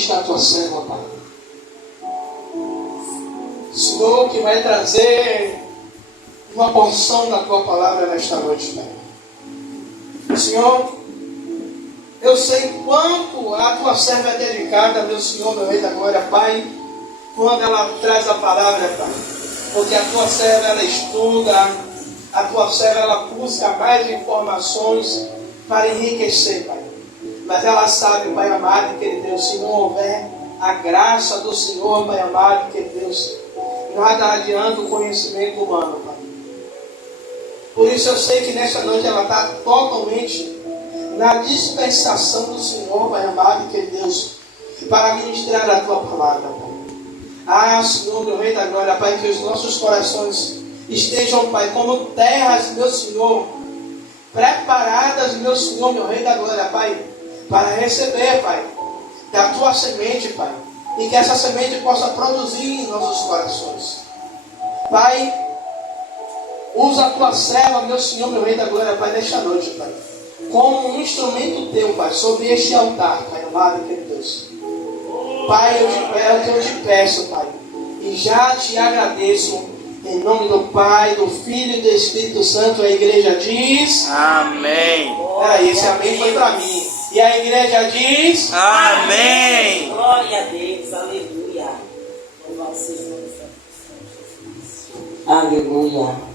está a tua serva, Pai. Senhor, que vai trazer uma porção da tua palavra nesta noite, Pai. Senhor, eu sei quanto a tua serva é dedicada, meu Senhor, meu Rei da Glória, Pai, quando ela traz a palavra, Pai. Porque a tua serva, ela estuda, a tua serva, ela busca mais informações para enriquecer, Pai. Mas ela sabe, Pai amado, que Deus, se não houver a graça do Senhor, Pai amado, que Deus, nada adianta o conhecimento humano, Pai. Por isso eu sei que nesta noite ela está totalmente na dispensação do Senhor, Pai amado, que Deus, para ministrar a tua palavra, Pai. Ah, Senhor, meu Rei da Glória, Pai, que os nossos corações estejam, Pai, como terras, meu Senhor, preparadas, meu Senhor, meu Rei da Glória, Pai, para receber, Pai, da tua semente, Pai, e que essa semente possa produzir em nossos corações. Pai, usa a tua serva, meu Senhor, meu Rei da Glória, Pai, nesta noite, Pai, como um instrumento teu, Pai, sobre este altar, Pai, amado e Deus. Pai, é o que eu te peço, Pai, e já te agradeço, em nome do Pai, do Filho e do Espírito Santo. A igreja diz: amém. Esse amém foi para mim. E a igreja diz: amém. Glória a Deus, aleluia. Louvado seja o nome do Senhor Jesus. Aleluia.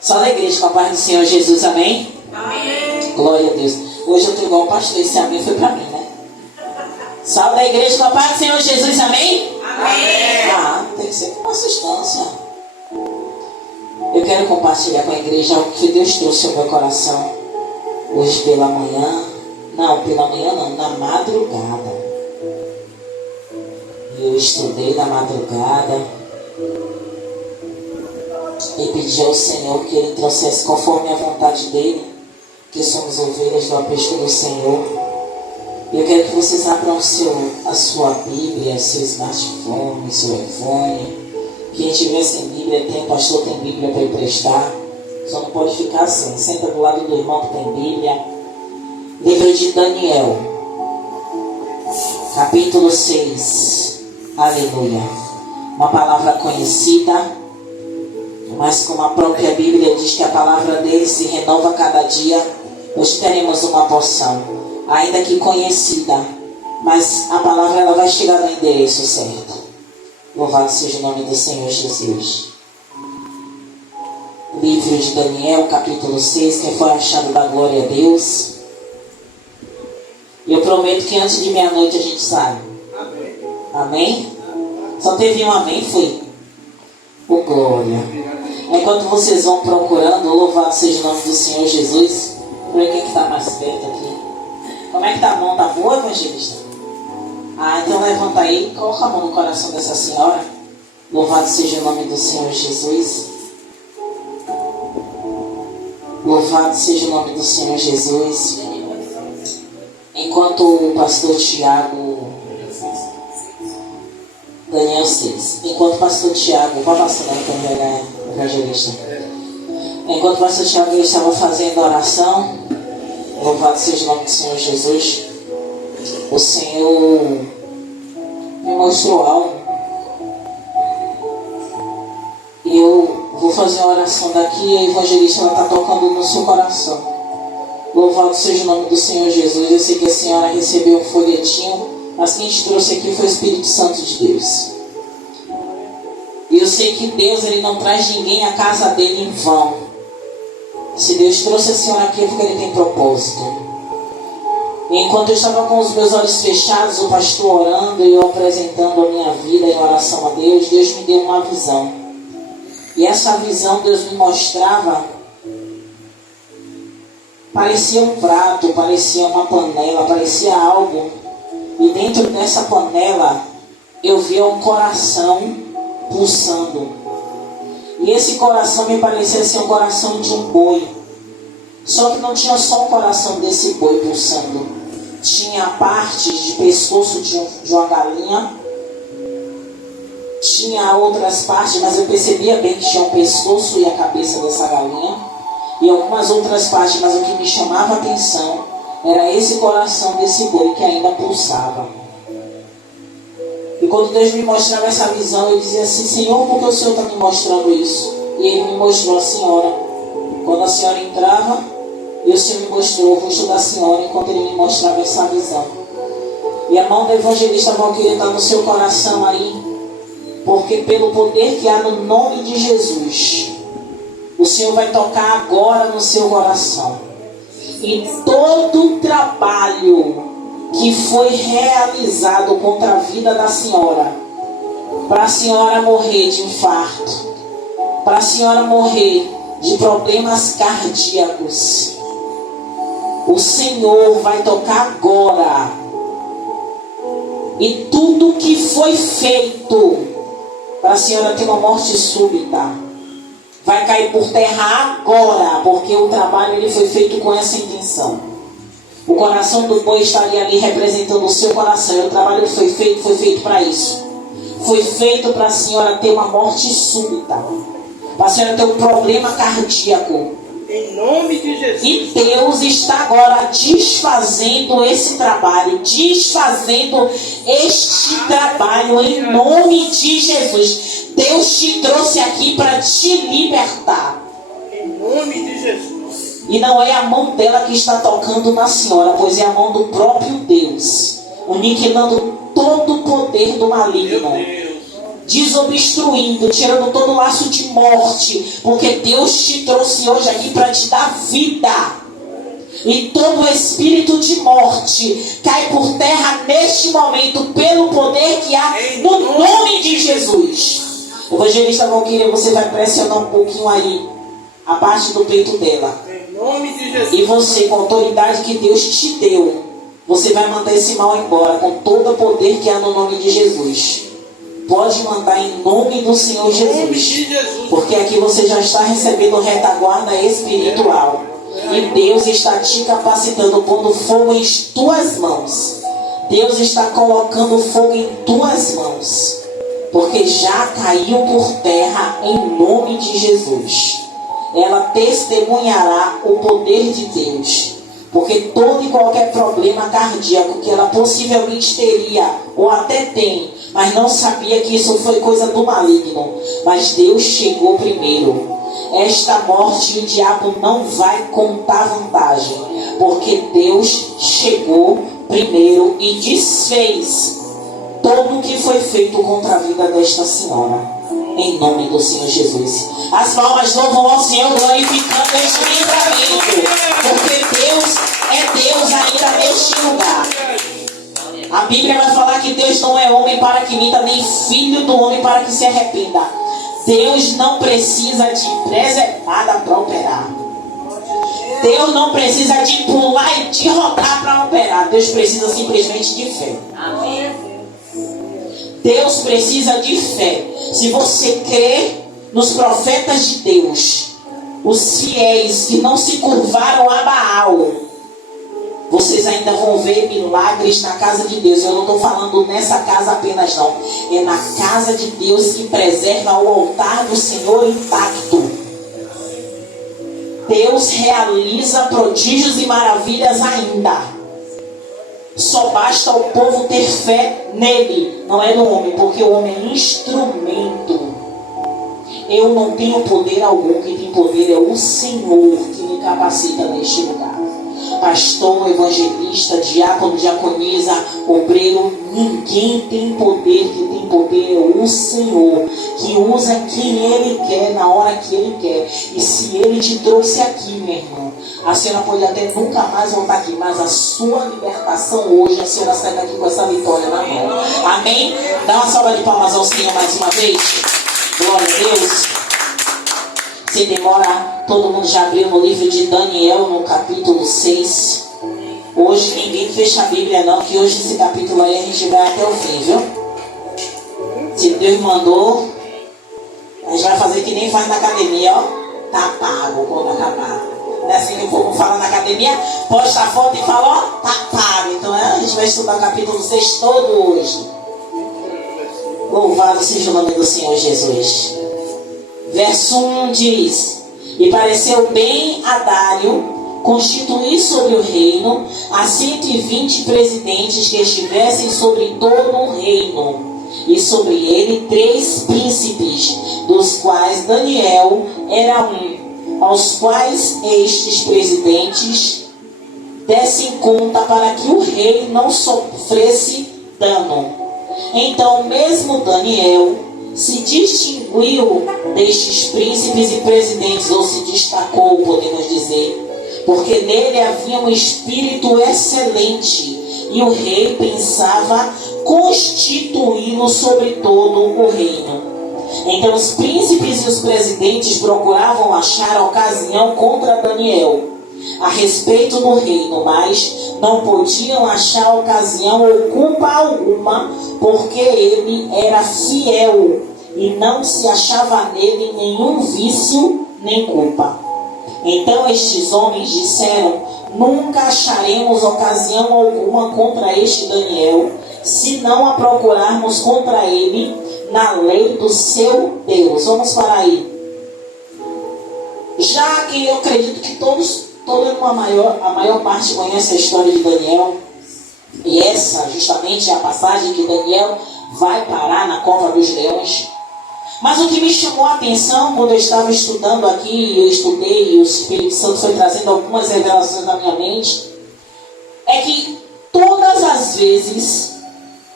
Só da igreja com a paz do Senhor Jesus, amém? Amém. Glória a Deus. Hoje eu estou igual o pastor, esse amém foi para mim, né? Só da igreja com a paz do Senhor Jesus, amém? Amém. Ah, tem que ser com consistência. Eu quero compartilhar com a igreja algo que Deus trouxe ao meu coração hoje pela manhã. Não, pela manhã não, na madrugada. Eu estudei na madrugada e pedi ao Senhor que Ele trouxesse conforme a vontade dEle, que somos ovelhas do aprisco do Senhor. E eu quero que vocês abram a sua Bíblia, seu smartphone, seu iPhone. Quem tiver sem Bíblia, tem pastor, tem Bíblia para emprestar. Só não pode ficar assim. Senta do lado do irmão que tem Bíblia. Livro de Daniel, capítulo 6. Aleluia. Uma palavra conhecida, mas como a própria Bíblia diz que a palavra dele se renova a cada dia, hoje teremos uma porção, ainda que conhecida, mas a palavra ela vai chegar no endereço certo. Louvado seja o nome do Senhor Jesus. Livro de Daniel, capítulo 6, quem for achado da glória a Deus. Eu prometo que antes de meia-noite a gente sai. amém. Amém? Só teve um amém, foi? Oh, glória. Enquanto vocês vão procurando, louvado seja o nome do Senhor Jesus. Por aí, quem está mais perto aqui? Como é que tá a mão? Tá boa, evangelista? Ah, então levanta aí e coloca a mão no coração dessa senhora. Louvado seja o nome do Senhor Jesus. Louvado seja o nome do Senhor Jesus. Enquanto o pastor Tiago... Daniel 6. Enquanto o pastor Tiago... Vai passando aí para pegar evangelista. Enquanto o pastor Tiago estava fazendo a oração, louvado seja o nome do Senhor Jesus, o Senhor me mostrou algo. E eu vou fazer a oração daqui e a evangelista está tocando no seu coração. Louvado seja o nome do Senhor Jesus. Eu sei que a senhora recebeu um folhetinho, mas quem te trouxe aqui foi o Espírito Santo de Deus. E eu sei que Deus ele não traz ninguém à casa dele em vão. Se Deus trouxe a senhora aqui é porque Ele tem propósito. E enquanto eu estava com os meus olhos fechados, o pastor orando e eu apresentando a minha vida em oração a Deus, Deus me deu uma visão. E essa visão Deus me mostrava, parecia um prato, parecia uma panela, parecia algo. E dentro dessa panela eu via um coração pulsando. E esse coração me parecia ser um coração de um boi. Só que não tinha só o coração desse boi pulsando. Tinha partes de pescoço de uma galinha. tinha outras partes, mas eu percebia bem que tinha o pescoço e a cabeça dessa galinha. E algumas outras partes, mas o que me chamava a atenção era esse coração desse boi que ainda pulsava. E quando Deus me mostrava essa visão, eu dizia assim: Senhor, por que o Senhor está me mostrando isso? E Ele me mostrou a senhora. Quando a senhora entrava, e o Senhor me mostrou o rosto da senhora enquanto Ele me mostrava essa visão. E a mão do evangelista Valquíria está no seu coração aí, porque pelo poder que há no nome de Jesus, o Senhor vai tocar agora no seu coração. E todo o trabalho que foi realizado contra a vida da senhora, para a senhora morrer de infarto, para a senhora morrer de problemas cardíacos, o Senhor vai tocar agora. E tudo que foi feito para a senhora ter uma morte súbita vai cair por terra agora, porque o trabalho ele foi feito com essa intenção. O coração do boi estaria ali representando o seu coração. E o trabalho que foi feito para isso. Foi feito para a senhora ter uma morte súbita, para a senhora ter um problema cardíaco. Em nome de Jesus. E Deus está agora desfazendo esse trabalho, desfazendo este trabalho em nome de Jesus. Deus te trouxe aqui para te libertar. Em nome de Jesus. E não é a mão dela que está tocando na senhora, pois é a mão do próprio Deus, aniquilando todo o poder do maligno, desobstruindo, tirando todo o laço de morte, porque Deus te trouxe hoje aqui para te dar vida. E todo espírito de morte cai por terra neste momento, pelo poder que há no nome de Jesus. Evangelista Valquíria, você vai pressionar um pouquinho aí a parte do peito dela. Em nome de Jesus. E você, com a autoridade que Deus te deu, você vai mandar esse mal embora com todo o poder que há no nome de Jesus. Pode mandar em nome do Senhor Jesus, porque aqui você já está recebendo retaguarda espiritual. E Deus está te capacitando, pondo fogo em tuas mãos. Deus está colocando fogo em tuas mãos, porque já caiu por terra em nome de Jesus. Ela testemunhará o poder de Deus, porque todo e qualquer problema cardíaco que ela possivelmente teria, ou até tem, mas não sabia que isso foi coisa do maligno, mas Deus chegou primeiro. Esta morte o diabo não vai contar vantagem, porque Deus chegou primeiro e desfez tudo o que foi feito contra a vida desta senhora. Em nome do Senhor Jesus. As palmas louvam ao Senhor, glorificando este livramento, porque Deus é Deus ainda neste lugar. A Bíblia vai falar que Deus não é homem para que minta, nem filho do homem para que se arrependa. Deus não precisa de preservada para operar. Deus não precisa de pular e de rodar para operar. Deus precisa simplesmente de fé. Amém. Deus precisa de fé. Se você crê nos profetas de Deus, os fiéis que não se curvaram a Baal, vocês ainda vão ver milagres na casa de Deus. Eu não estou falando nessa casa apenas não. É na casa de Deus que preserva o altar do Senhor intacto. Deus realiza prodígios e maravilhas ainda. Só basta o povo ter fé nele, não é no homem, porque o homem é instrumento. Eu não tenho poder algum, quem tem poder é o Senhor que me capacita neste lugar. Pastor, evangelista, diácono, diaconisa, obreiro, ninguém tem poder. Quem tem poder é o Senhor, que usa quem Ele quer, na hora que Ele quer. E se Ele te trouxe aqui, meu irmão, a senhora pode até nunca mais voltar aqui, mas a sua libertação hoje, a senhora sai daqui com essa vitória na mão. Amém? Dá uma salva de palmas ao Senhor mais uma vez. Glória a Deus. Sem demora, todo mundo já abriu no livro de Daniel, no capítulo 6. Hoje ninguém fecha a Bíblia não, que hoje esse capítulo aí a gente vai até o fim, viu? Se Deus mandou, a gente vai fazer que nem faz na academia, ó. Tá pago quando acabar. Não é assim que o povo fala na academia? Posta a foto e fala, ó, tá pago. Então a gente vai estudar o capítulo 6 todo hoje. Louvado seja o nome do Senhor Jesus. Verso 1 diz: E pareceu bem a Dário constituir sobre o reino a 120 presidentes que estivessem sobre todo o reino, e sobre ele 3 príncipes, dos quais Daniel era um, aos quais estes presidentes dessem conta para que o rei não sofresse dano. Então mesmo Daniel se distinguiu destes príncipes e presidentes, ou se destacou, podemos dizer, porque nele havia um espírito excelente, e o rei pensava constituí-lo sobre todo o reino. Então os príncipes e os presidentes procuravam achar ocasião contra Daniel a respeito do reino, mas não podiam achar ocasião ou culpa alguma, porque ele era fiel e não se achava nele nenhum vício nem culpa. Então estes homens disseram: nunca acharemos ocasião alguma contra este Daniel, se não a procurarmos contra ele na lei do seu Deus. Vamos para aí. Já que eu acredito que a maior parte conhece a história de Daniel, e essa justamente é a passagem que Daniel vai parar na cova dos leões. Mas o que me chamou a atenção quando eu estava estudando aqui, eu estudei e o Espírito Santo foi trazendo algumas revelações na minha mente, é que todas as vezes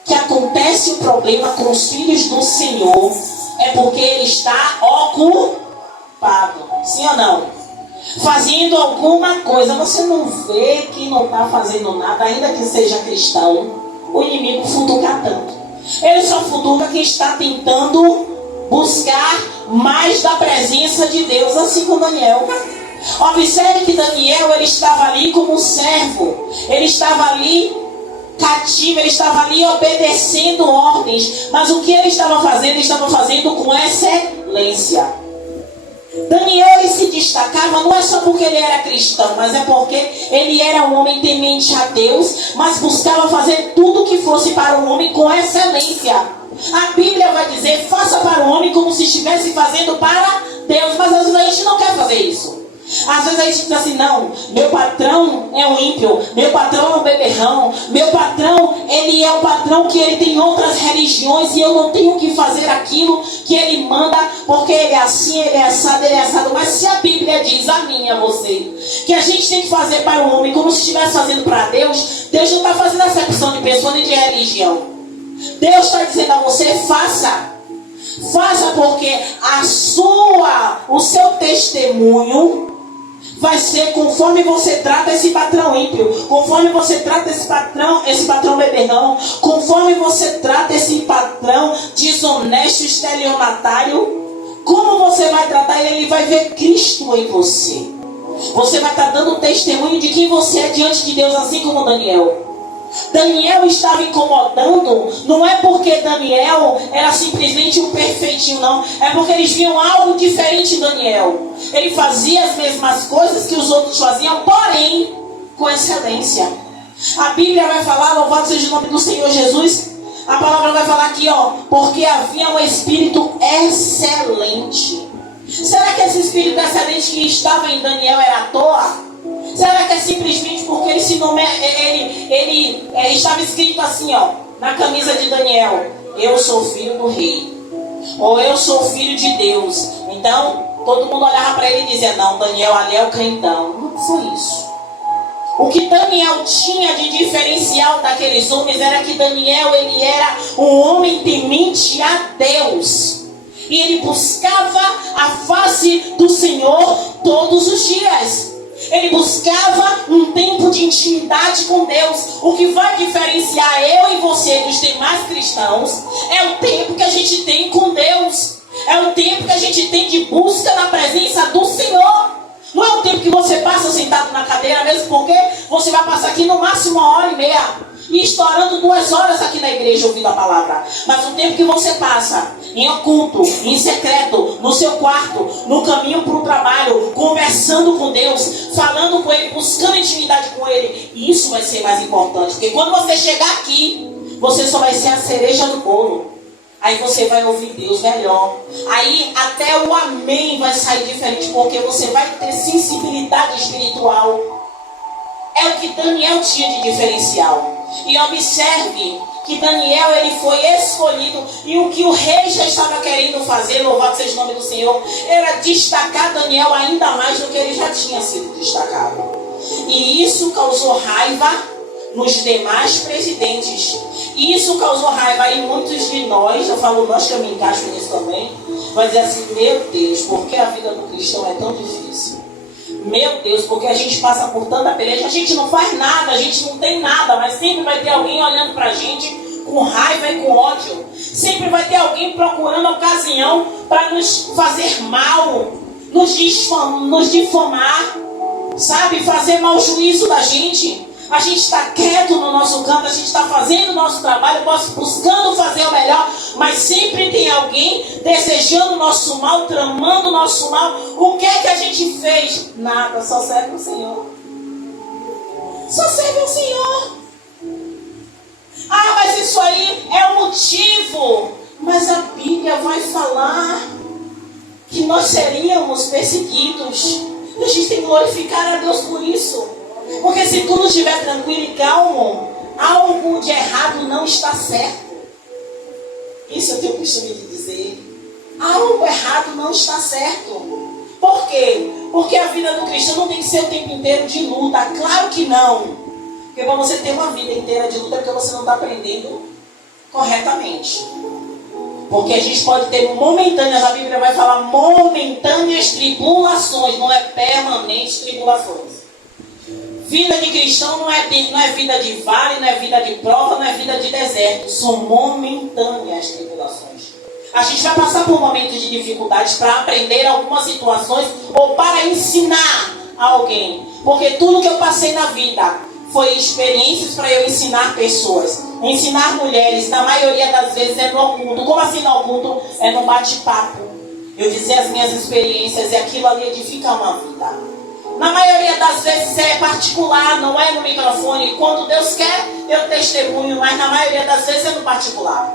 que acontece um problema com os filhos do Senhor, é porque ele está ocupado. Sim ou não? Fazendo alguma coisa. Você não vê que não está fazendo nada, ainda que seja cristão. O inimigo futuca tanto. Ele só futuca que está tentando buscar mais da presença de Deus, assim como Daniel. Observe que Daniel, ele estava ali como servo, ele estava ali cativo, ele estava ali obedecendo ordens, mas o que ele estava fazendo? Ele estava fazendo com excelência. Daniel, ele se destacava não é só porque ele era cristão, mas é porque ele era um homem temente a Deus, mas buscava fazer tudo que fosse para o homem com excelência. A Bíblia vai dizer: faça para o homem como se estivesse fazendo para Deus. Mas às vezes a gente não quer fazer isso. Às vezes a gente diz assim: não, meu patrão é um ímpio, meu patrão é um beberrão, meu patrão, ele é um patrão que ele tem outras religiões e eu não tenho que fazer aquilo que ele manda, porque ele é assim, ele é assado, ele é assado. Mas se a Bíblia diz a mim e a você que a gente tem que fazer para o homem como se estivesse fazendo para Deus, Deus não está fazendo acepção de pessoa nem de religião. Deus está dizendo a você: faça. Faça, porque o seu testemunho vai ser conforme você trata esse patrão ímpio, conforme você trata esse patrão beberrão, conforme você trata esse patrão desonesto, estelionatário. Como você vai tratar ele? Ele vai ver Cristo em você. Você vai estar dando testemunho de quem você é diante de Deus, assim como Daniel. Daniel estava incomodando, não é porque Daniel era simplesmente um perfeitinho, não. É porque eles viam algo diferente em Daniel. Ele fazia as mesmas coisas que os outros faziam, porém com excelência. A Bíblia vai falar, louvado seja o nome do Senhor Jesus, a palavra vai falar aqui, porque havia um espírito excelente. Será que esse espírito excelente que estava em Daniel era à toa? Será que é simplesmente porque ele estava escrito assim, na camisa de Daniel: eu sou filho do rei, ou eu sou filho de Deus? Então todo mundo olhava para ele e dizia: não, Daniel ali é o crentão. Não foi isso. O que Daniel tinha de diferencial daqueles homens era que Daniel, ele era um homem temente a Deus, e ele buscava a face do Senhor todos os dias. Ele buscava um tempo de intimidade com Deus. O que vai diferenciar eu e você dos demais cristãos é o tempo que a gente tem com Deus. É o tempo que a gente tem de busca na presença do Senhor. Não é o tempo que você passa sentado na cadeira, mesmo porque você vai passar aqui no máximo 1h30 e estourando 2 horas aqui na igreja ouvindo a palavra. Mas o tempo que você passa em oculto, em secreto, no seu quarto, no caminho para o trabalho, conversando com Deus, falando com Ele, buscando intimidade com Ele, isso vai ser mais importante. Porque quando você chegar aqui, você só vai ser a cereja do bolo. Aí você vai ouvir Deus melhor. Aí até o amém vai sair diferente, porque você vai ter sensibilidade espiritual. É o que Daniel tinha de diferencial. E observe que Daniel, ele foi escolhido, e o que o rei já estava querendo fazer, louvado seja o nome do Senhor, era destacar Daniel ainda mais do que ele já tinha sido destacado. E isso causou raiva nos demais presidentes. E isso causou raiva em muitos de nós, eu falo nós que eu me encaixo nisso também, vai dizer assim, meu Deus, por que a vida do cristão é tão difícil? Meu Deus, porque a gente passa por tanta peleja, a gente não faz nada, a gente não tem nada, mas sempre vai ter alguém olhando pra gente com raiva e com ódio. Sempre vai ter alguém procurando ocasião para nos fazer mal, nos difamar, sabe? Fazer mau juízo da gente. A gente está quieto no nosso canto, a gente está fazendo o nosso trabalho, buscando fazer o melhor, mas sempre tem alguém desejando o nosso mal, tramando o nosso mal. O que é que a gente fez? Nada, só serve o Senhor. Só serve o Senhor. Ah, mas isso aí é o motivo. Mas a Bíblia vai falar que nós seríamos perseguidos. A gente tem que glorificar a Deus por isso. Porque se tudo estiver tranquilo e calmo, algo de errado não está certo. Isso eu tenho o costume de dizer. Algo errado não está certo. Por quê? Porque a vida do cristão não tem que ser o tempo inteiro de luta. Claro que não. Porque para você ter uma vida inteira de luta é porque você não está aprendendo corretamente. Porque a gente pode ter momentâneas, a Bíblia vai falar momentâneas tribulações, não é permanentes tribulações. Vida de cristão não é vida de vale, não é vida de prova, não é vida de deserto. São momentâneas tribulações. A gente vai passar por momentos de dificuldades para aprender algumas situações ou para ensinar alguém. Porque tudo que eu passei na vida foi experiências para eu ensinar pessoas. Ensinar mulheres, na maioria das vezes é no oculto. Como assim no oculto? É no bate-papo. Eu dizer as minhas experiências e aquilo ali edifica uma vida. Na maioria das vezes é particular, não é no microfone. Quando Deus quer, eu testemunho, mas na maioria das vezes é no particular.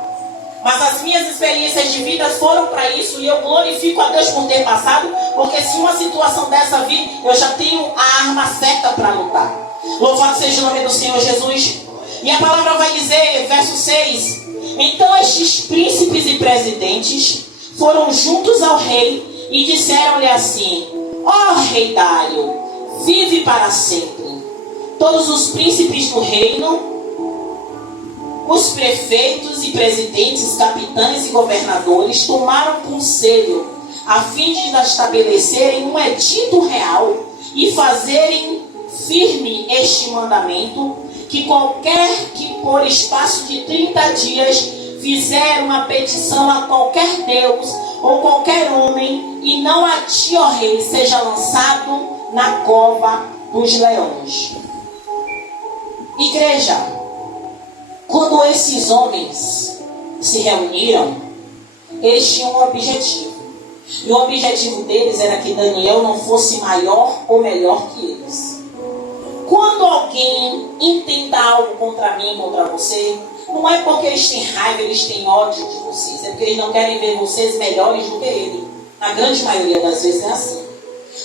Mas as minhas experiências de vida foram para isso e eu glorifico a Deus por ter passado, porque se uma situação dessa vir, eu já tenho a arma certa para lutar. Louvado seja o nome do Senhor Jesus. E a palavra vai dizer, verso 6, então estes príncipes e presidentes foram juntos ao rei e disseram-lhe assim, ó rei Dário, vive para sempre. Todos os príncipes do reino, os prefeitos e presidentes, capitães e governadores tomaram conselho a fim de estabelecerem um edito real e fazerem firme este mandamento, que qualquer que por espaço de 30 dias fizer uma petição a qualquer Deus ou qualquer homem, e não a ti, ó rei, seja lançado na cova dos leões. Igreja, quando esses homens se reuniram, eles tinham um objetivo. E o objetivo deles era que Daniel não fosse maior ou melhor que eles. Quando alguém intenta algo contra mim, contra você, não é porque eles têm raiva, eles têm ódio de vocês. É porque eles não querem ver vocês melhores do que ele. A grande maioria das vezes é assim.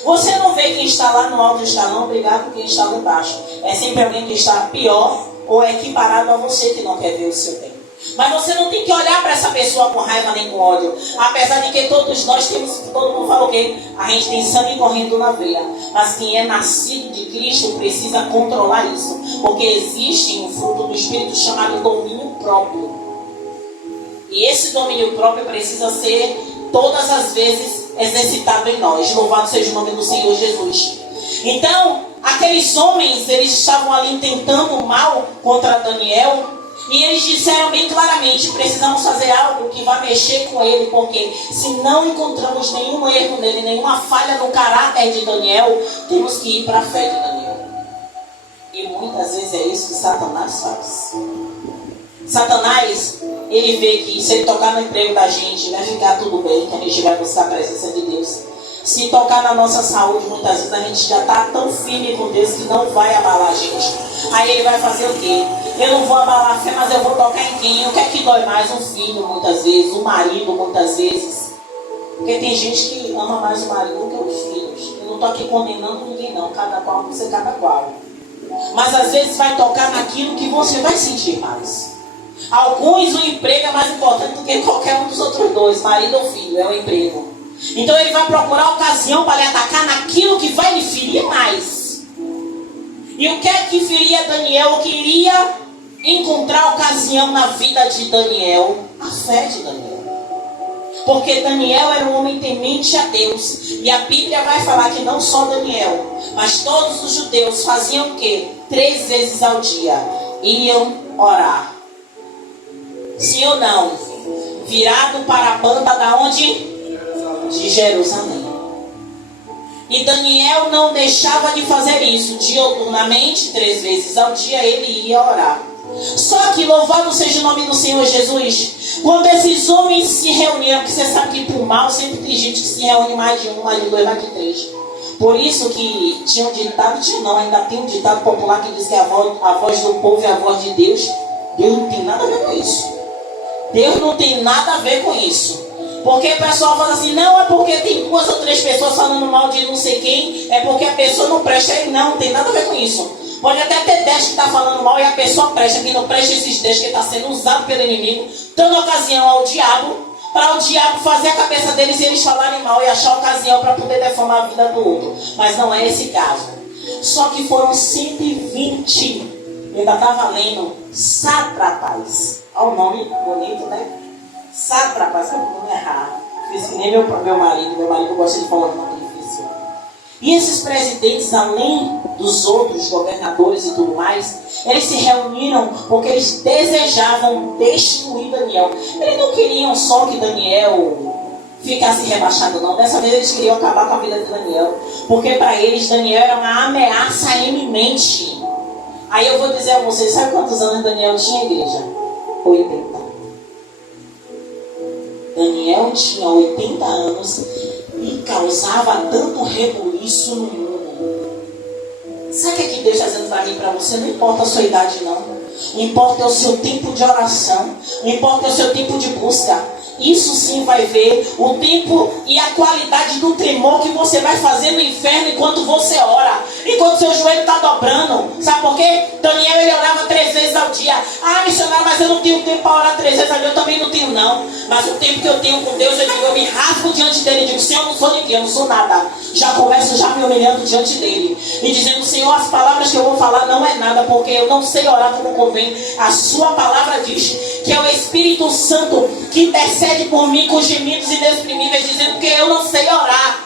Você não vê quem está lá no alto escalão brigar com quem está lá embaixo. É sempre alguém que está pior ou equiparado a você que não quer ver o seu bem. Mas você não tem que olhar para essa pessoa com raiva nem com ódio. Apesar de que todos nós temos, todo mundo fala o quê? A gente tem sangue correndo na veia. Mas quem é nascido de Cristo precisa controlar isso. Porque existe um fruto do Espírito chamado domínio próprio. E esse domínio próprio precisa ser todas as vezes exercitado em nós. Louvado seja o nome do Senhor Jesus. Então, aqueles homens, eles estavam ali intentando mal contra Daniel. E eles disseram bem claramente, precisamos fazer algo que vai mexer com ele, porque se não encontramos nenhum erro nele, nenhuma falha no caráter de Daniel, temos que ir para a fé de Daniel. E muitas vezes é isso que Satanás faz. Satanás, ele vê que se ele tocar no emprego da gente, vai ficar tudo bem, que a gente vai buscar a presença de Deus. Se tocar na nossa saúde, muitas vezes a gente já está tão firme com Deus que não vai abalar a gente. Aí ele vai fazer o quê? Eu não vou abalar a fé, mas eu vou tocar em quem? O que é que dói mais? O filho, muitas vezes, o marido, muitas vezes. Porque tem gente que ama mais o marido do que os filhos. Eu não estou aqui condenando ninguém, não. Cada qual com ser cada qual. Mas às vezes vai tocar naquilo que você vai sentir mais. Alguns o emprego é mais importante do que qualquer um dos outros dois, marido ou filho, é o emprego. Então ele vai procurar ocasião para lhe atacar naquilo que vai lhe ferir mais. E o que é que feria Daniel? Eu queria encontrar ocasião na vida de Daniel, a fé de Daniel. Porque Daniel era um homem temente a Deus. E a Bíblia vai falar que não só Daniel, mas todos os judeus faziam o quê? 3 vezes ao dia iam orar. Sim ou não? Virado para a banda da onde? De Jerusalém. E Daniel não deixava de fazer isso. Dioturnamente, 3 vezes ao dia, ele ia orar. Só que louvado seja o nome do Senhor Jesus. Quando esses homens se reuniam, porque você sabe que por mal sempre tem gente que se reúne mais de um, mais de 2, mais de 3. Por isso que tinha um ditado, ainda tem um ditado popular que diz que a voz do povo é a voz de Deus. Deus não tem nada a ver com isso. Deus não tem nada a ver com isso. Porque o pessoal fala assim, não é porque tem 2 ou 3 pessoas falando mal de não sei quem, é porque a pessoa não presta. Não tem nada a ver com isso. Pode até ter 10 que está falando mal e a pessoa presta. Quem não presta esses 10 que está sendo usado pelo inimigo, dando ocasião ao diabo, para o diabo fazer a cabeça deles e eles falarem mal e achar ocasião para poder deformar a vida do outro. Mas não é esse caso. Só que foram 120. Eu ainda estava lendo sátrapas. Olha o nome bonito, né? Sátrapas, sabe como errar? Fiz que nem meu marido. Meu marido gosta de falar um nome difícil. E esses presidentes, além dos outros governadores e tudo mais, eles se reuniram porque eles desejavam destruir Daniel. Eles não queriam só que Daniel ficasse rebaixado, não. Dessa vez eles queriam acabar com a vida de Daniel. Porque para eles, Daniel era uma ameaça iminente. Aí eu vou dizer a vocês, sabe quantos anos Daniel tinha, igreja? 80. Daniel tinha 80 anos e causava tanto rebuliço no mundo. Sabe o que Deus está dizendo para mim e para você? Não importa a sua idade, não. O importa é o seu tempo de oração. O importa é o seu tempo de busca. Isso sim vai ver o tempo e a qualidade do tremor que você vai fazer no inferno enquanto você ora. Enquanto seu joelho está dobrando. Sabe por quê? Daniel, ele orava 3 vezes ao dia. Ah, missionário, mas eu não tenho tempo para orar 3 vezes ao dia. Eu também não tenho, não. Mas o tempo que eu tenho com Deus, eu me rasgo diante dele. Eu digo, Senhor, eu não sou ninguém, eu não sou nada. Já começo já me humilhando diante dele. E dizendo, Senhor, as palavras que eu vou falar não é nada, porque eu não sei orar como convém. A sua palavra diz que é o Espírito Santo que intercede por mim com gemidos inexprimíveis, dizendo que eu não sei orar.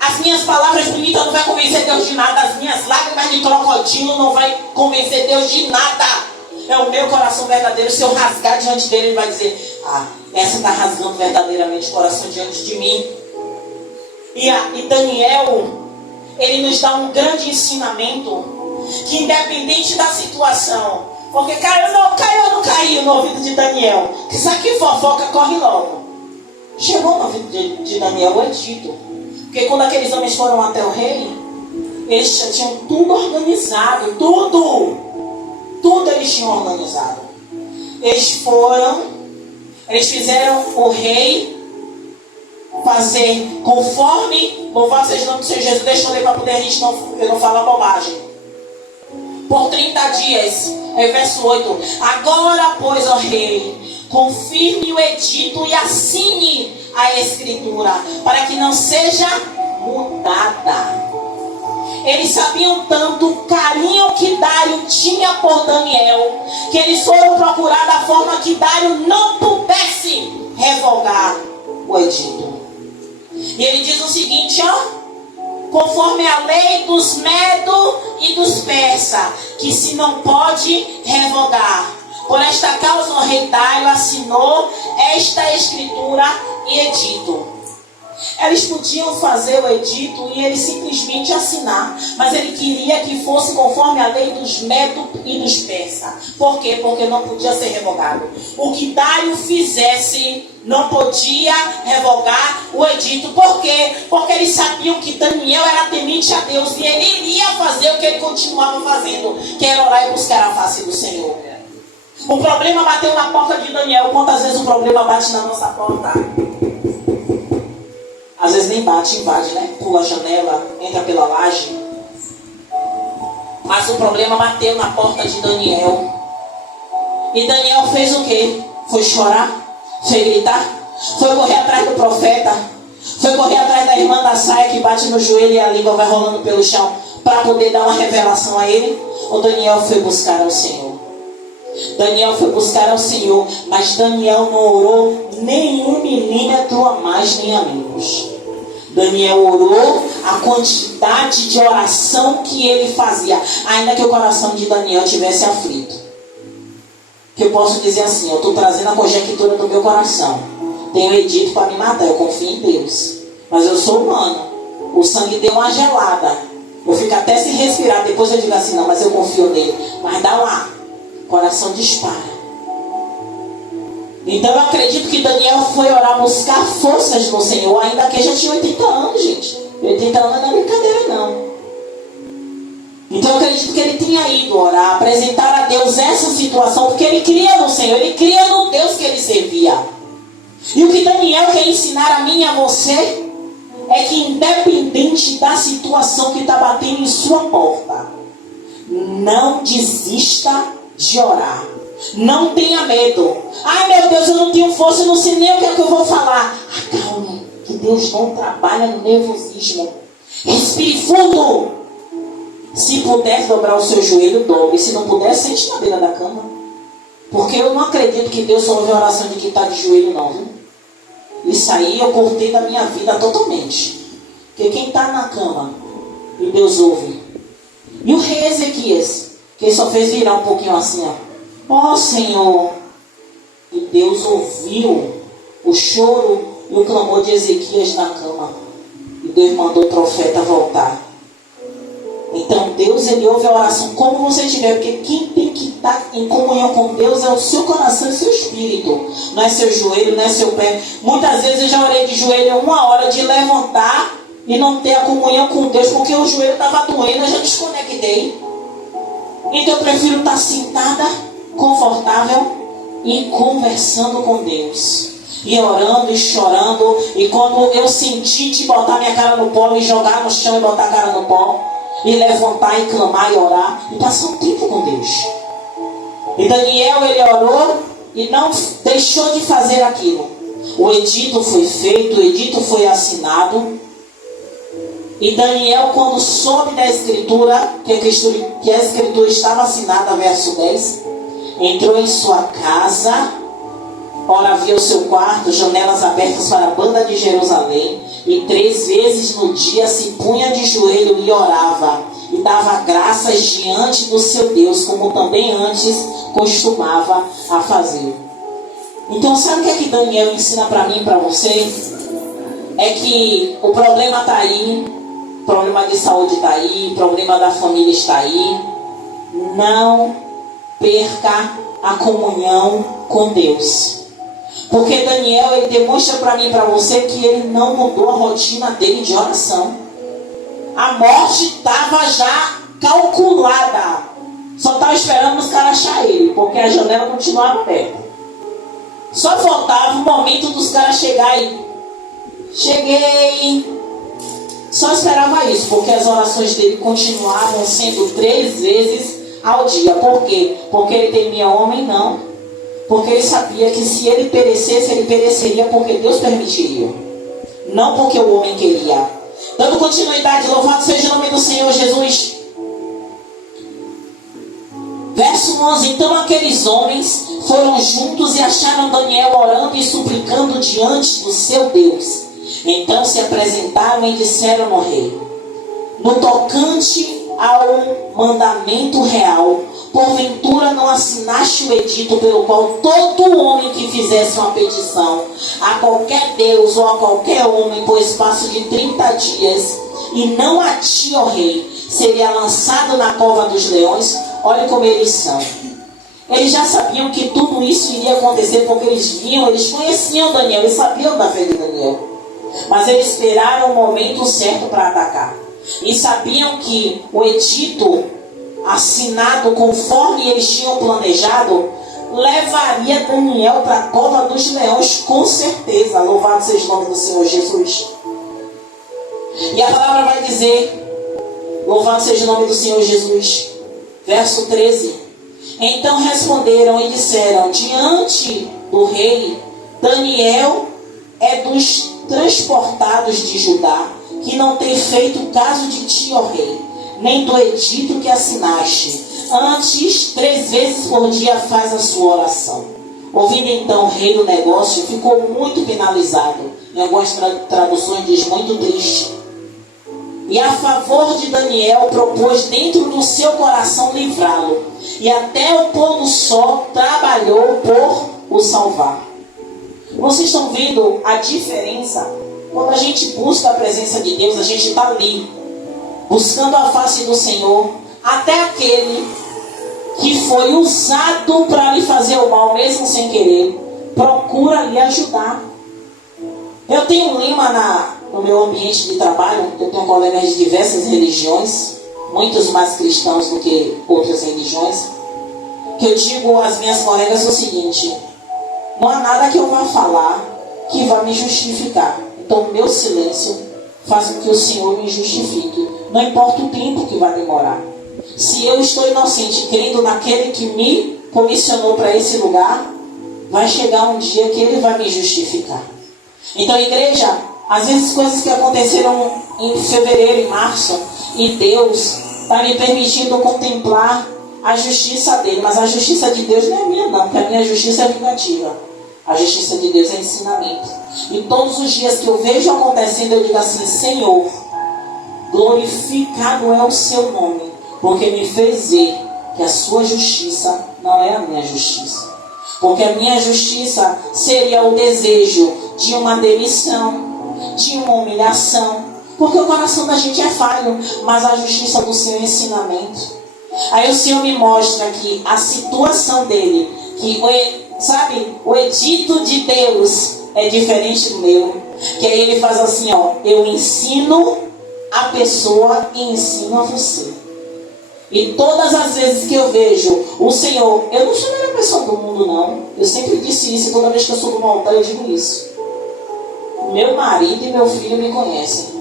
As minhas palavras bonitas não vai convencer Deus de nada. As minhas lágrimas de crocodilo não vai convencer Deus de nada. É o meu coração verdadeiro. Se eu rasgar diante dele, ele vai dizer, essa está rasgando verdadeiramente o coração diante de mim. E Daniel, ele nos dá um grande ensinamento, que independente da situação, porque caiu ou não caiu no ouvido de Daniel, que sabe que fofoca corre logo. Chegou no ouvido de Daniel o edito. Porque quando aqueles homens foram até o rei, eles já tinham tudo organizado. Tudo eles tinham organizado. Eles fizeram o rei fazer conforme, louvado seja o nome do Senhor Jesus. Deixa eu ler para poder eu não falar bobagem. Por 30 dias, é verso 8. Agora, pois, ó rei, confirme o edito e assine a escritura, para que não seja mudada. Eles sabiam tanto o carinho que Dário tinha por Daniel, que eles foram procurar da forma que Dário não pudesse revogar o edito. E ele diz o seguinte, conforme a lei dos Medo e dos Persa, que se não pode revogar. Por esta causa o rei Dário assinou esta escritura e edito. Eles podiam fazer o edito e ele simplesmente assinar, mas ele queria que fosse conforme a lei dos Medos e dos Persas. Por quê? Porque não podia ser revogado. O que Dário fizesse não podia revogar o edito. Por quê? Porque eles sabiam que Daniel era temente a Deus e ele iria fazer o que ele continuava fazendo, que era orar e buscar a face do Senhor. O problema bateu na porta de Daniel. Quantas vezes o problema bate na nossa porta? Às vezes nem bate, invade, né? Pula a janela, entra pela laje. Mas o problema bateu na porta de Daniel. E Daniel fez o quê? Foi chorar, foi gritar, foi correr atrás do profeta, foi correr atrás da irmã da saia que bate no joelho e a língua vai rolando pelo chão para poder dar uma revelação a ele. O Daniel foi buscar ao Senhor. Daniel foi buscar ao Senhor, mas Daniel não orou nem 1 milímetro a mais nem a menos. Daniel orou a quantidade de oração que ele fazia, ainda que o coração de Daniel tivesse aflito. Que eu posso dizer assim, eu estou trazendo a conjectura do meu coração. Tenho edito para me matar, eu confio em Deus. Mas eu sou humano. O sangue deu uma gelada. Eu fico até sem respirar, depois eu digo assim, não, mas eu confio nele. Mas dá lá. Coração dispara. Então eu acredito que Daniel foi orar, buscar forças no Senhor, ainda que já tinha 80 anos, gente. 80 anos não é brincadeira, não. Então eu acredito que ele tinha ido orar, apresentar a Deus essa situação, porque ele cria no Senhor, ele cria no Deus que ele servia. E o que Daniel quer ensinar a mim e a você é que independente da situação que está batendo em sua porta, não desista de orar. Não tenha medo. Ai meu Deus, eu não tenho força, eu não sei nem o que é que eu vou falar. Acalme, que Deus não trabalha no nervosismo. Respire fundo. Se puder dobrar o seu joelho, dobre. Se não puder, sente na beira da cama. Porque eu não acredito que Deus só ouve a oração de quem está de joelho, não, viu? Isso aí eu cortei da minha vida totalmente. Porque quem está na cama e Deus ouve. E o rei Ezequias, que ele só fez virar um pouquinho assim, ó. Ó Senhor, e Deus ouviu o choro e o clamor de Ezequias na cama. E Deus mandou o profeta voltar. Então Deus, ele ouve a oração como você estiver, porque quem tem que estar em comunhão com Deus é o seu coração e o seu espírito. Não é seu joelho, não é seu pé. Muitas vezes eu já orei de joelho 1 hora de levantar e não ter a comunhão com Deus, porque o joelho estava doendo, eu já desconectei. Então eu prefiro estar sentada, confortável e conversando com Deus, e orando e chorando. E quando eu sentir de botar minha cara no pó, me jogar no chão e botar a cara no pó, e levantar e clamar e orar, e passar um tempo com Deus. E Daniel, ele orou e não deixou de fazer aquilo. O edito foi feito, o edito foi assinado. E Daniel, quando soube da escritura, que a escritura estava assinada, verso 10, entrou em sua casa, ora via o seu quarto, janelas abertas para a banda de Jerusalém, e 3 vezes no dia se punha de joelho e orava, e dava graças diante do seu Deus, como também antes costumava a fazer. Então sabe o que é que Daniel ensina para mim e para você? É que o problema está aí, o problema de saúde está aí, o problema da família está aí. Não perca a comunhão com Deus. Porque Daniel, ele demonstra para mim e para você que ele não mudou a rotina dele de oração. A morte estava já calculada. Só estava esperando os caras achar ele, porque a janela continuava aberta. Só faltava o momento dos caras chegarem. Cheguei. Só esperava isso, porque as orações dele continuavam sendo 3 vezes ao dia. Por quê? Porque ele temia homem? Não. Porque ele sabia que se ele perecesse, ele pereceria porque Deus permitiria. Não porque o homem queria. Dando continuidade, louvado seja o nome do Senhor Jesus. Verso 11. Então aqueles homens foram juntos e acharam Daniel orando e suplicando diante do seu Deus. Então se apresentaram e disseram no rei: no tocante ao mandamento real, porventura não assinaste o edito pelo qual todo homem que fizesse uma petição a qualquer Deus ou a qualquer homem por espaço de 30 dias, e não a ti, ó rei, seria lançado na cova dos leões? Olha como eles são. Eles já sabiam que tudo isso iria acontecer, porque eles conheciam Daniel, eles sabiam da fé de Daniel. Mas eles esperaram o momento certo para atacar. E sabiam que o edito assinado conforme eles tinham planejado levaria Daniel para a cova dos leões, com certeza. Louvado seja o nome do Senhor Jesus. E a palavra vai dizer, louvado seja o nome do Senhor Jesus, verso 13. Então responderam e disseram diante do rei: Daniel é dos transportados de Judá, que não tem feito caso de ti, ó rei, nem do edito que assinaste. Antes, 3 vezes por dia faz a sua oração. Ouvindo então o rei do negócio, ficou muito penalizado. Em algumas traduções diz muito triste. E a favor de Daniel propôs dentro do seu coração livrá-lo. E até o pôr do sol trabalhou por o salvar. Vocês estão vendo a diferença? Quando a gente busca a presença de Deus, a gente está ali, buscando a face do Senhor. Até aquele que foi usado para lhe fazer o mal, mesmo sem querer, procura lhe ajudar. Eu tenho um lema no meu ambiente de trabalho. Eu tenho colegas de diversas religiões, muitos mais cristãos do que outras religiões, que eu digo às minhas colegas o seguinte: não há nada que eu vá falar que vá me justificar. Então o meu silêncio faz com que o Senhor me justifique. Não importa o tempo que vai demorar. Se eu estou inocente, crendo naquele que me comissionou para esse lugar, vai chegar um dia que Ele vai me justificar. Então, igreja, às vezes coisas que aconteceram em fevereiro, em março, e Deus está me permitindo contemplar a justiça dele. Mas a justiça de Deus não é minha não, porque a minha justiça é vingativa. A justiça de Deus é ensinamento. E todos os dias que eu vejo acontecendo, eu digo assim: Senhor, glorificado é o seu nome, porque me fez ver que a sua justiça não é a minha justiça. Porque a minha justiça seria o desejo de uma demissão, de uma humilhação. Porque o coração da gente é falho, mas a justiça do Senhor é ensinamento. Aí o Senhor me mostra que a situação dele, que o edito de Deus é diferente do meu. Que aí ele faz assim, ó: eu ensino a pessoa e ensino a você. E todas as vezes que eu vejo o Senhor, eu não sou a melhor pessoa do mundo não. Eu sempre disse isso, e toda vez que eu subo no altar eu digo isso. Meu marido e meu filho me conhecem.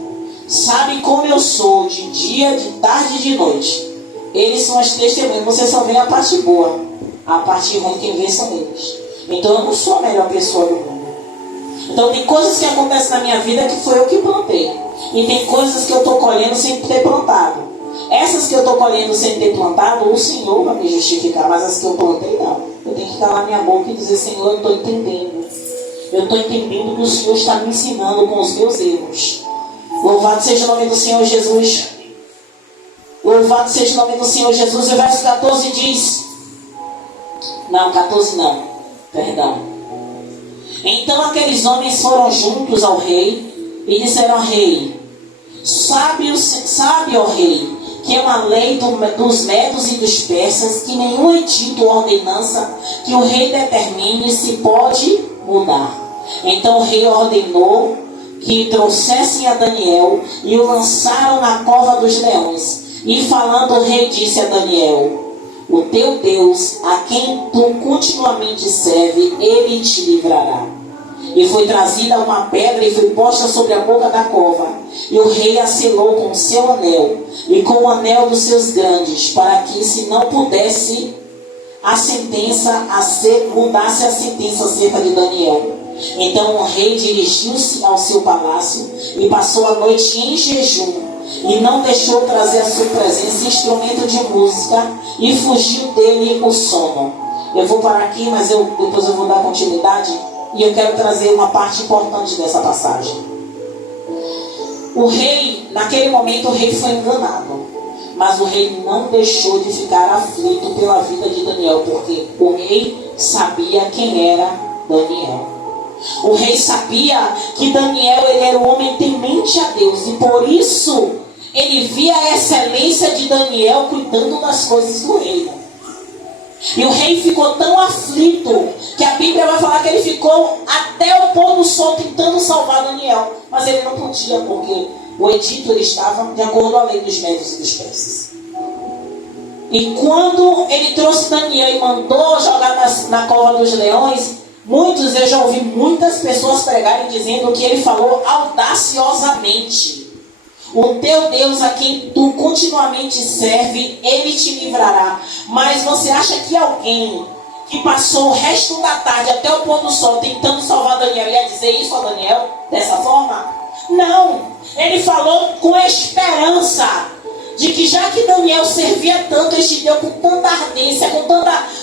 Sabe como eu sou de dia, de tarde e de noite. Eles são as testemunhas. Você só vê a parte boa. A parte ruim quem vê são eles. Então eu não sou a melhor pessoa do mundo. Então tem coisas que acontecem na minha vida que foi eu que plantei. E tem coisas que eu estou colhendo sem ter plantado. Essas que eu estou colhendo sem ter plantado, o Senhor vai me justificar. Mas as que eu plantei, não. Eu tenho que calar minha boca e dizer: Senhor, eu estou entendendo. Eu estou entendendo que o Senhor está me ensinando com os meus erros. Louvado seja o nome do Senhor Jesus. Louvado seja o nome do Senhor Jesus. O verso 14 diz... Não, 14 não. Perdão. Então aqueles homens foram juntos ao rei e disseram ao rei: Sabe, ó rei, que é uma lei dos medos e dos persas, que nenhum edito ou ordenança que o rei determine se pode mudar. Então o rei ordenou que trouxessem a Daniel e o lançaram na cova dos leões. E falando, o rei disse a Daniel: o teu Deus, a quem tu continuamente serve, ele te livrará. E foi trazida uma pedra e foi posta sobre a boca da cova. E o rei a selou com o seu anel e com o anel dos seus grandes, para que, se não pudesse mudasse a sentença acerca de Daniel. Então o rei dirigiu-se ao seu palácio e passou a noite em jejum, e não deixou trazer à sua presença instrumento de música, e fugiu dele o sono. Eu vou parar aqui, mas depois eu vou dar continuidade, e eu quero trazer uma parte importante dessa passagem. O rei, naquele momento, o rei foi enganado. Mas o rei não deixou de ficar aflito pela vida de Daniel, porque o rei sabia quem era Daniel. O rei sabia que Daniel ele era um homem temente a Deus, e por isso ele via a excelência de Daniel cuidando das coisas do reino. E o rei ficou tão aflito que a Bíblia vai falar que ele ficou até o pôr do sol tentando salvar Daniel, mas ele não podia, porque o edito ele estava de acordo com a lei dos medos e dos persas. E quando ele trouxe Daniel e mandou jogar na cova dos leões, eu já ouvi muitas pessoas pregarem dizendo que ele falou audaciosamente: o teu Deus a quem tu continuamente serve, ele te livrará. Mas você acha que alguém que passou o resto da tarde até o pôr do sol tentando salvar Daniel ia dizer isso a Daniel dessa forma? Não, ele falou com esperança de que já que Daniel servia tanto este Deus com tanta ardência,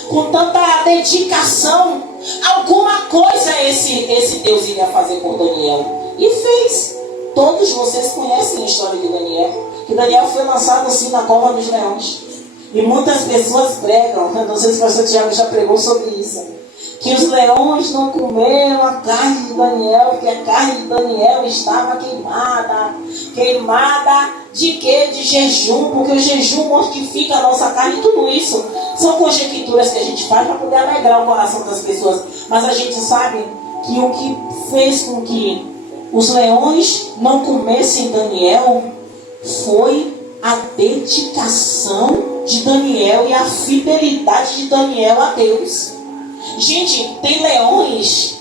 com tanta dedicação, alguma coisa esse Deus iria fazer por Daniel. E fez. Todos vocês conhecem a história de Daniel, que Daniel foi lançado assim na cova dos leões. E muitas pessoas pregam, não sei se o pastor Tiago já pregou sobre isso, que os leões não comeram a carne de Daniel, porque a carne de Daniel estava queimada. Queimada de quê? De jejum, porque o jejum mortifica a nossa carne. E tudo isso são conjecturas que a gente faz para poder alegrar o coração das pessoas. Mas a gente sabe que o que fez com que os leões não comessem Daniel foi a dedicação de Daniel e a fidelidade de Daniel a Deus. Gente, tem leões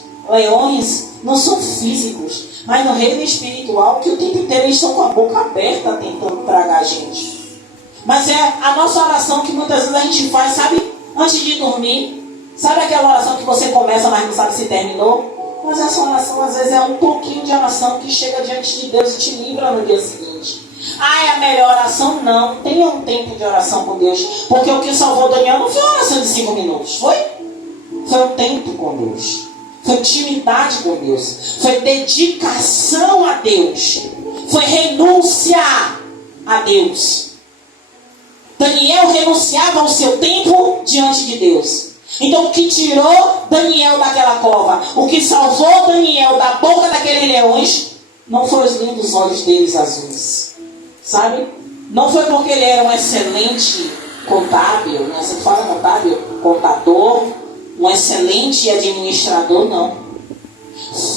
não são físicos, mas no reino espiritual, que o tempo inteiro eles estão com a boca aberta tentando tragar a gente. Mas é a nossa oração que muitas vezes a gente faz, sabe, antes de dormir. Sabe aquela oração que você começa, mas não sabe se terminou? Mas essa oração às vezes é um pouquinho de oração que chega diante de Deus e te livra no dia seguinte. Ah, é a melhor oração? Não, tenha um tempo de oração com Deus, porque o que salvou Daniel não foi uma oração de 5 minutos, foi um tempo com Deus, foi intimidade com Deus, foi dedicação a Deus, foi renúncia a Deus. Daniel renunciava ao seu tempo diante de Deus. Então o que tirou Daniel daquela cova, o que salvou Daniel da boca daqueles leões, não foi os lindos olhos deles azuis, sabe? Não foi porque ele era um excelente contábil, né? Você fala contábil? Contador, um excelente administrador, não.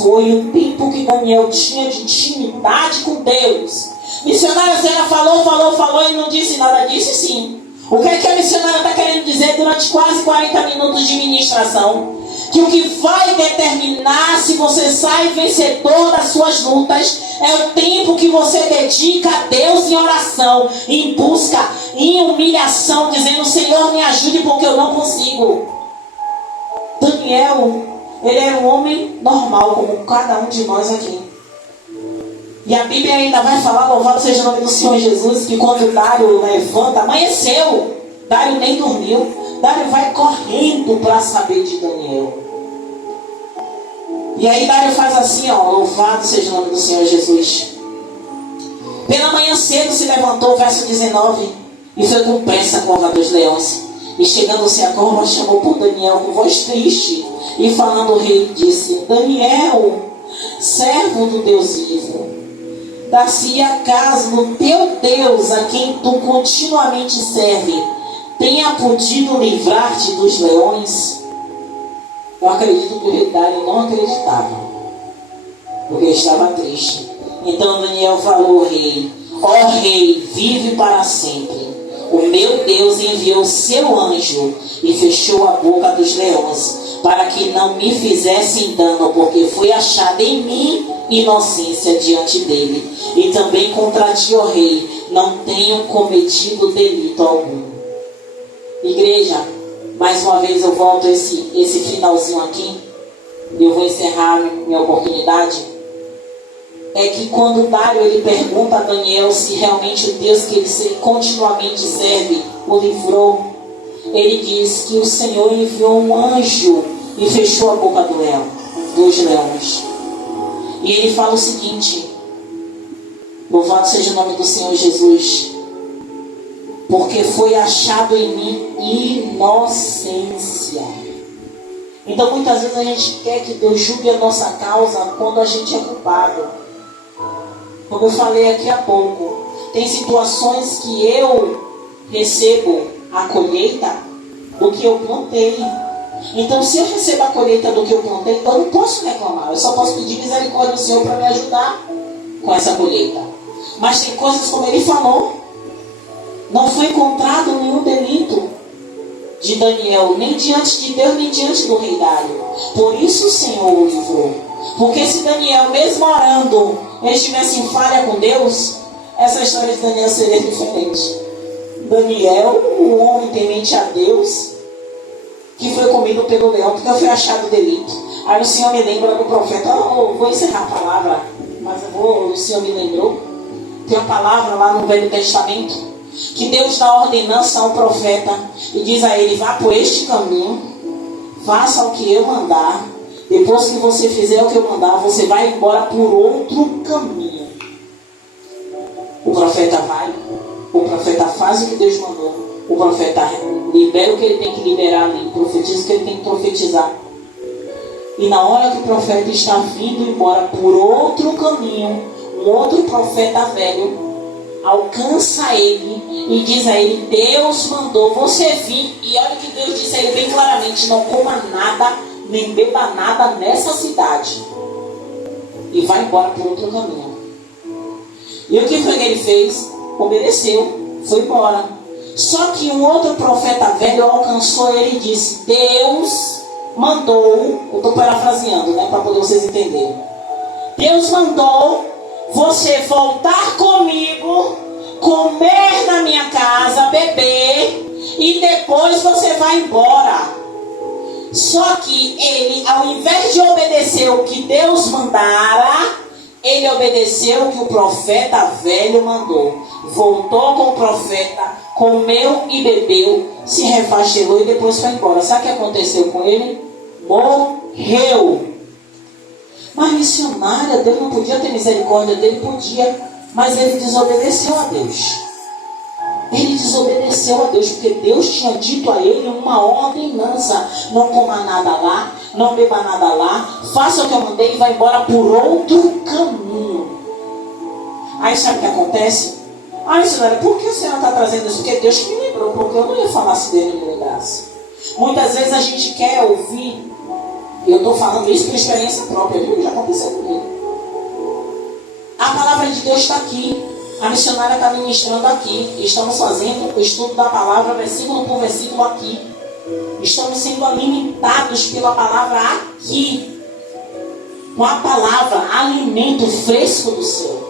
Foi o tempo que Daniel tinha de intimidade com Deus. Missionária Zena falou e não disse nada. Disse sim. O que é que a missionária está querendo dizer durante quase 40 minutos de ministração? Que o que vai determinar se você sai vencedor das suas lutas é o tempo que você dedica a Deus em oração, em busca, em humilhação, dizendo: Senhor, me ajude porque eu não consigo. Daniel, ele era um homem normal, como cada um de nós aqui. E a Bíblia ainda vai falar, louvado seja o nome do Senhor Jesus, que quando Dário levanta, amanheceu, Dário nem dormiu, Dário vai correndo para saber de Daniel. E aí Dário faz assim, ó, louvado seja o nome do Senhor Jesus. Pela manhã cedo se levantou, verso 19, e foi com pressa à cova dos leões. E chegando-se à cova, chamou por Daniel com voz triste, e falando o rei, disse: Daniel, servo do Deus vivo, dar-se acaso no teu Deus, a quem tu continuamente serve, tenha podido livrar-te dos leões? Eu acredito que o rei Dário não acreditava, porque estava triste. Então Daniel falou ao rei: ó rei, vive para sempre. O meu Deus enviou seu anjo e fechou a boca dos leões, para que não me fizessem dano, porque foi achada em mim inocência diante dele. E também contra ti, ó rei, não tenho cometido delito algum. Igreja, mais uma vez eu volto esse finalzinho aqui, e eu vou encerrar minha oportunidade. É que quando Dário ele pergunta a Daniel se realmente o Deus que ele continuamente serve o livrou, ele diz que o Senhor enviou um anjo e fechou a boca dos leões. E ele fala o seguinte: Louvado seja o nome do Senhor Jesus. Porque foi achado em mim inocência. Então muitas vezes a gente quer que Deus julgue a nossa causa quando a gente é culpado. Como eu falei aqui há pouco, tem situações que eu recebo a colheita do que eu plantei. Então se eu recebo a colheita do que eu plantei, eu não posso reclamar. Eu só posso pedir misericórdia do Senhor para me ajudar com essa colheita. Mas tem coisas como ele falou. Não foi encontrado nenhum delito de Daniel, nem diante de Deus, nem diante do rei Dário. Por isso o Senhor o livrou. Porque se Daniel, mesmo orando, ele estivesse em falha com Deus, essa história de Daniel seria diferente. Daniel, um homem temente a Deus, que foi comido pelo leão, porque foi achado delito. Aí o Senhor me lembra do profeta. Vou encerrar a palavra, mas o Senhor me lembrou. Tem uma palavra lá no Velho Testamento, que Deus dá ordenança ao profeta e diz a ele: vá por este caminho, faça o que eu mandar. Depois que você fizer o que eu mandar, você vai embora por outro caminho. O profeta vai, o profeta faz o que Deus mandou, o profeta libera o que ele tem que liberar ali, profetiza o que ele tem que profetizar. E na hora que o profeta está vindo embora por outro caminho, um outro profeta velho alcança ele e diz a ele: Deus mandou você vir. E olha que Deus disse a ele bem claramente: não coma nada, nem beba nada nessa cidade. E vai embora por outro caminho. E o que foi que ele fez? Obedeceu, foi embora. Só que um outro profeta velho alcançou ele e disse: Deus mandou, eu estou parafraseando, né, para poder vocês entenderem. Deus mandou você voltar comigo, comer na minha casa, beber, e depois você vai embora. Só que ele, ao invés de obedecer o que Deus mandara, ele obedeceu o que o profeta velho mandou. Voltou com o profeta, comeu e bebeu, se refastelou e depois foi embora. Sabe o que aconteceu com ele? Morreu. Mas missionária, Deus não podia ter misericórdia dele? Podia, mas ele desobedeceu a Deus. Ele desobedeceu a Deus, porque Deus tinha dito a ele uma ordenança: não coma nada lá, não beba nada lá, faça o que eu mandei e vá embora por outro caminho. Aí sabe o que acontece? Missionária, por que a senhora está trazendo isso? Porque Deus me lembrou, porque eu não ia falar se Deus não me lembrasse. Muitas vezes a gente quer ouvir, e eu estou falando isso por experiência própria, viu? Já aconteceu comigo. A palavra de Deus está aqui. A missionária está ministrando aqui. Estamos fazendo o estudo da palavra, versículo por versículo aqui. Estamos sendo alimentados pela palavra aqui. Com a palavra, alimento fresco do céu.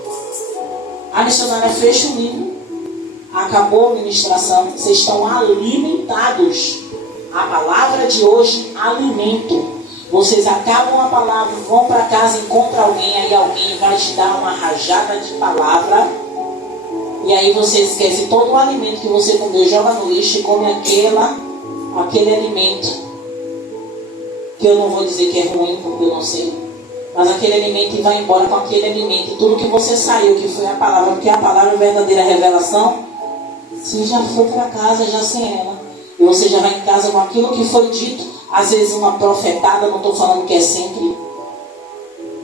A missionária fecha o livro. Acabou a ministração. Vocês estão alimentados. A palavra de hoje, alimento. Vocês acabam a palavra, vão para casa, encontram alguém, aí alguém vai te dar uma rajada de palavra, e aí você esquece todo o alimento que você comeu, joga no lixo e come aquele alimento, que eu não vou dizer que é ruim, porque eu não sei, mas aquele alimento, e vai embora com aquele alimento, e tudo que você saiu, que foi a palavra, porque a palavra é verdadeira revelação, você já foi para casa, já sem ela, e você já vai em casa com aquilo que foi dito. Às vezes uma profetada, não estou falando que é sempre,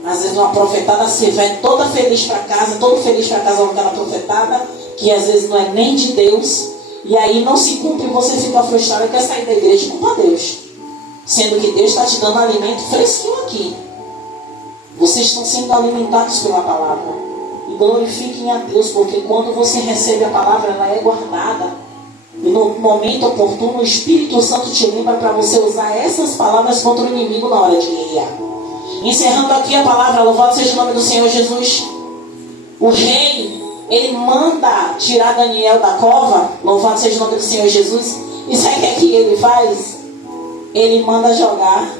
às vezes uma profetada, você vai toda feliz para casa, todo feliz para casa com aquela profetada, que às vezes não é nem de Deus, e aí não se cumpre, você fica frustrado e quer sair da igreja e culpa Deus, sendo que Deus está te dando alimento fresquinho aqui. Vocês estão sendo alimentados pela palavra, e glorifiquem a Deus, porque quando você recebe a palavra, ela é guardada. E no momento oportuno, o Espírito Santo te lembra para você usar essas palavras contra o inimigo na hora de guerrear. Encerrando aqui a palavra, louvado seja o nome do Senhor Jesus. O rei, ele manda tirar Daniel da cova, louvado seja o nome do Senhor Jesus. E sabe o que ele faz? Ele manda jogar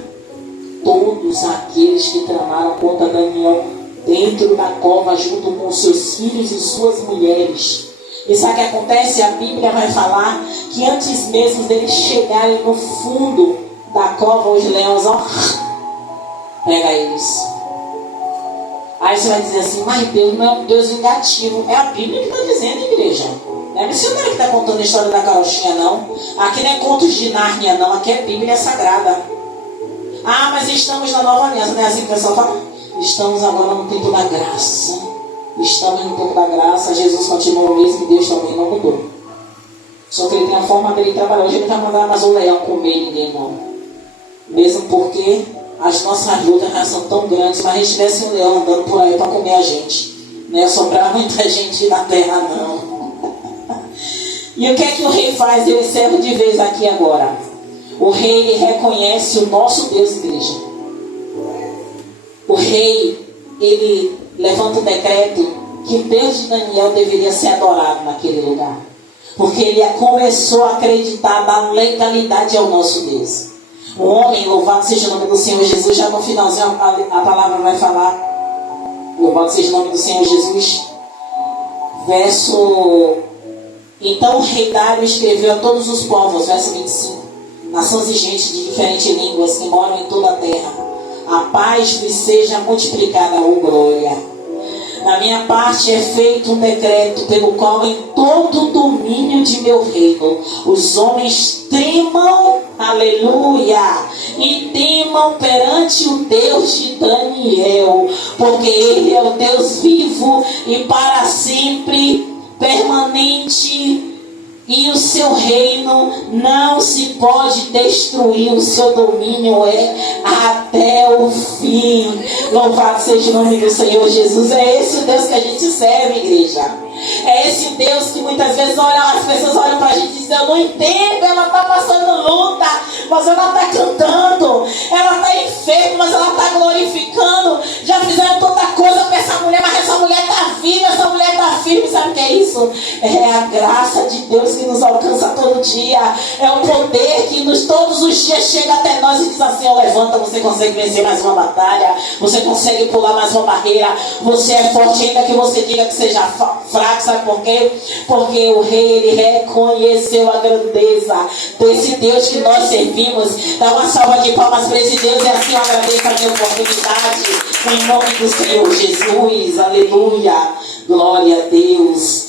todos aqueles que tramaram contra Daniel dentro da cova, junto com seus filhos e suas mulheres. E sabe o que acontece? A Bíblia vai falar que antes mesmo deles chegarem no fundo da cova, os leões, pega eles. Aí você vai dizer assim, mas Deus não é um Deus vingativo. É a Bíblia que está dizendo, igreja. Não é missionário que está contando a história da carochinha, não. Aqui não é contos de Nárnia, não. Aqui é Bíblia Sagrada. Ah, mas estamos na nova aliança. Não é assim que o pessoal fala? Estamos agora no tempo da graça. Estamos no tempo da graça. Jesus continua o mesmo e Deus também não mudou. Só que ele tem a forma dele trabalhar. Hoje ele não vai mandar mais um leão comer ninguém, não. Mesmo porque as nossas lutas já são tão grandes. Mas a gente tivesse um leão andando por aí para comer a gente. Não ia sobrar muita gente na terra, não. E o que é que o rei faz? Eu encerro de vez aqui agora. O rei, ele reconhece o nosso Deus, igreja. O rei, ele levanta o decreto que o Deus de Daniel deveria ser adorado naquele lugar. Porque ele começou a acreditar na legalidade ao nosso Deus. O homem, louvado seja o nome do Senhor Jesus, já no finalzinho a palavra vai falar, louvado seja o nome do Senhor Jesus, verso... Então o rei Dário escreveu a todos os povos, verso 25, nações e gente de diferentes línguas que moram em toda a terra, a paz lhes seja multiplicada, ô glória. Na minha parte é feito um decreto pelo qual em todo o domínio de meu reino os homens tremam, aleluia, e temam perante o Deus de Daniel, porque ele é o Deus vivo e para sempre permanente, e o seu reino não se pode destruir, o seu domínio é até o fim. Louvado seja o nome do Senhor Jesus. É esse o Deus que a gente serve, igreja. É esse Deus que muitas vezes as pessoas olham para a gente e dizem, eu não entendo, ela está passando luta, mas ela está cantando, ela está enferma, mas ela está glorificando, já fizeram tanta coisa para essa mulher, mas essa mulher está viva, essa mulher está firme. Sabe o que é isso? É a graça de Deus que nos alcança todo dia, é o poder que todos os dias chega até nós e diz assim, ó, levanta, você consegue vencer mais uma batalha, você consegue pular mais uma barreira, você é forte, ainda que você diga que seja fraco. Sabe por quê? Porque o rei, ele reconheceu a grandeza desse Deus que nós servimos. Dá uma salva de palmas para esse Deus e assim eu agradeço a minha oportunidade em nome do Senhor Jesus, aleluia, glória a Deus.